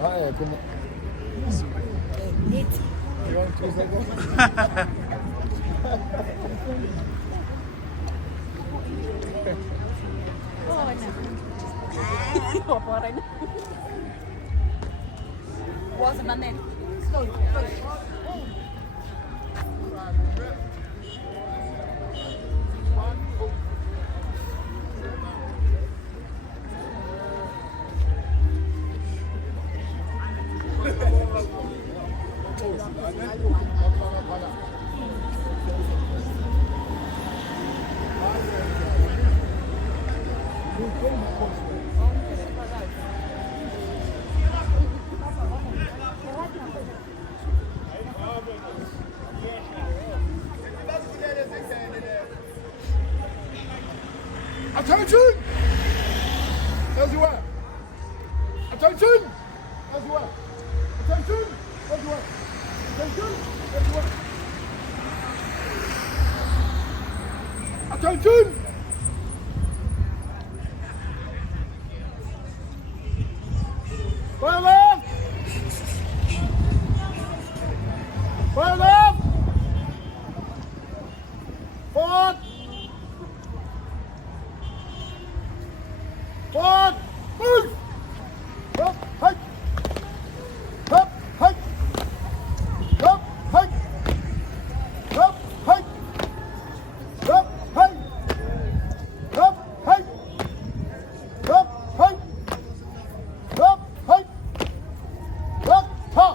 Hi, come on. You want 2 seconds? Was man then? Attention! As you are. Attention! As you are. Attention! As you are. Attention! As you are. Attention! Fire left! Fire left! Forward! Forward! Move! Up, hike! Up, hike! Up, hike! Up, hike! Up, hike! Up, hike! Up, hike! Up, hike! Up, ha!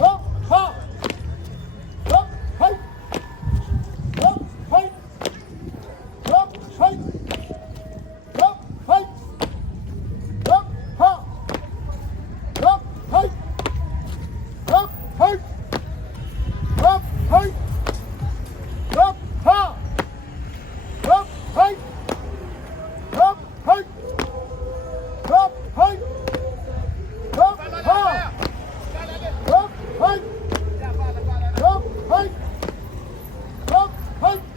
Up, ha! Up, hike! Up, hike! Up, hike! Up, hike! Up, ha! Up, hike! Up, hike! Up, hike! Up, ha! Up, hike! Up, hike! Up, hike! Up, ha! Up, hike! Up, hike! Up, hike! Up, ha! Up, hike! Up, hike! Up, hike!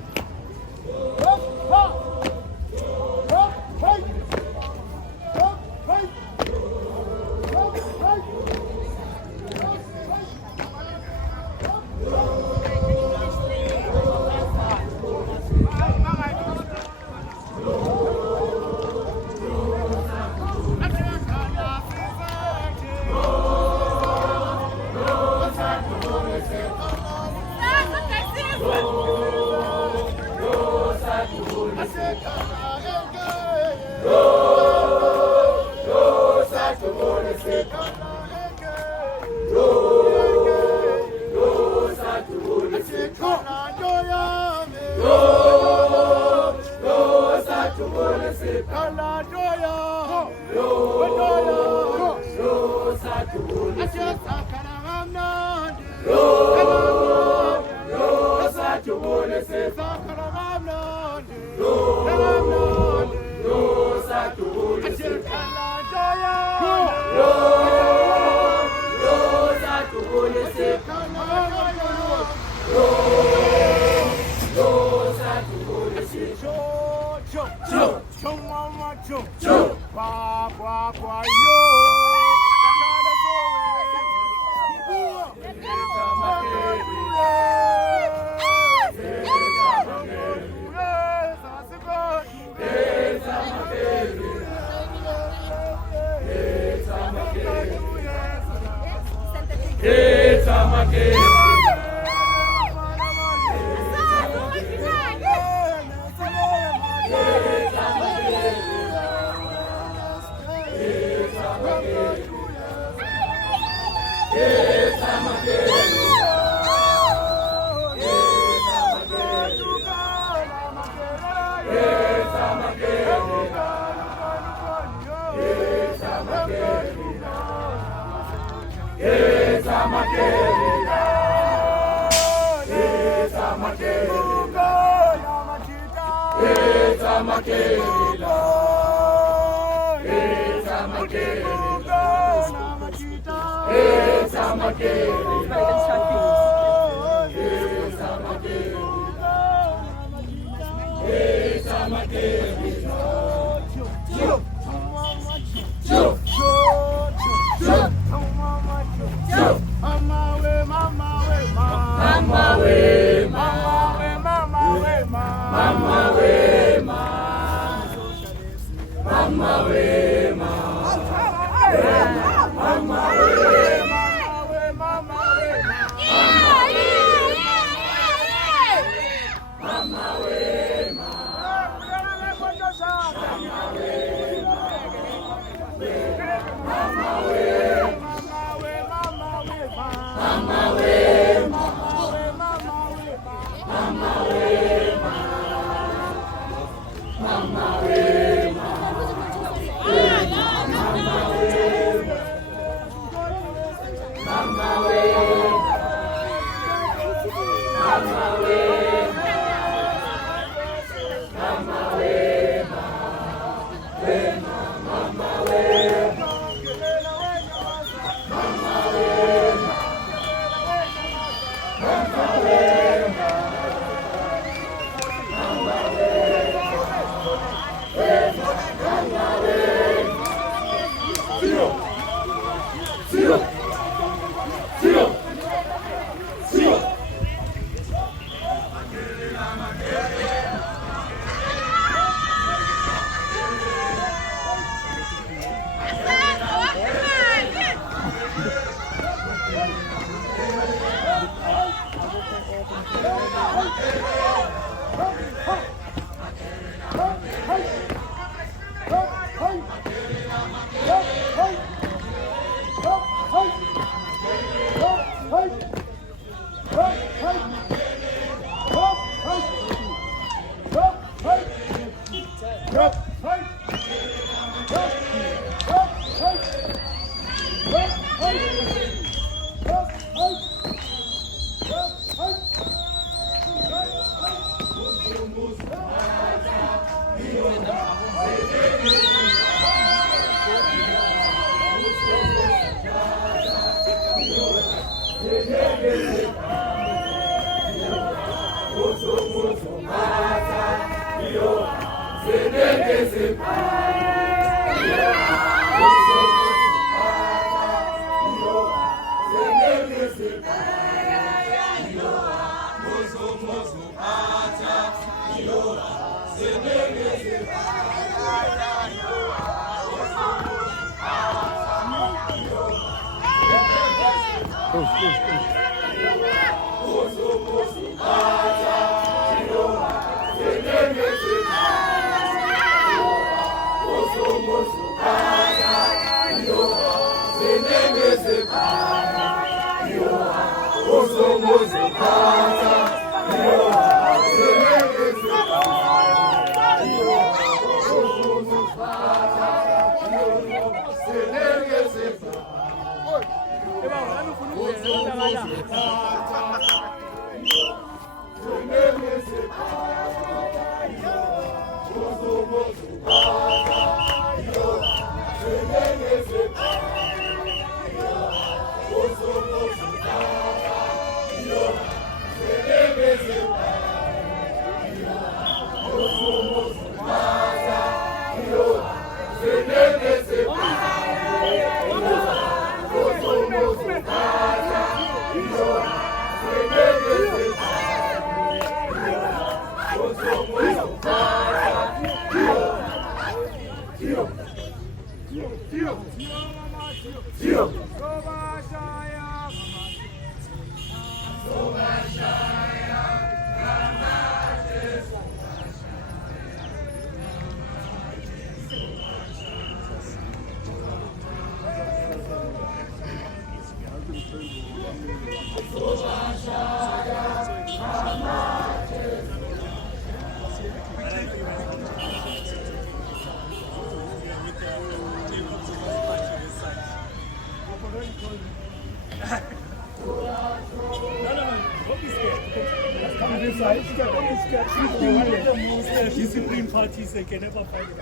Discipline parties, they can never find it.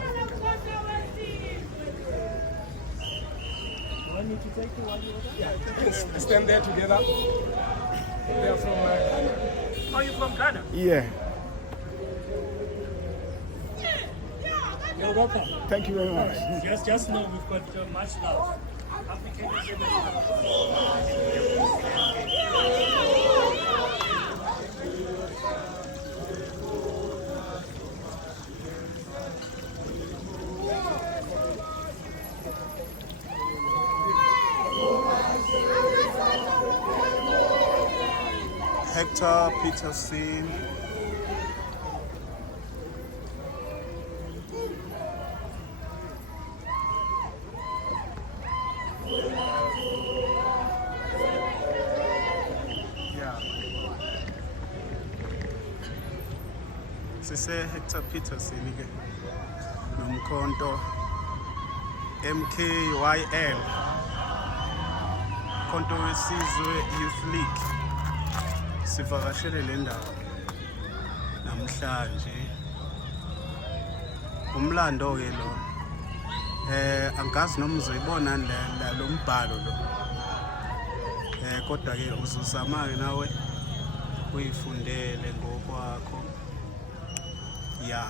Want me to take you while you're there? Yeah, stand there together. They are from Ghana. Are you from Ghana? Yeah. You're welcome. Thank you very much. Just know we've got much love. African is in the Hector Peterson. Yeah. Sise Hector Peterson ke nomkhonto MKYL Khonto wesizwe Youth League. Sivakashele le ndawo namhlanje umlando ke lo angazi noma uzoyibona lo mbhalo lo kodwa ke uzozama ke nawe uyifundele ngokwakho ya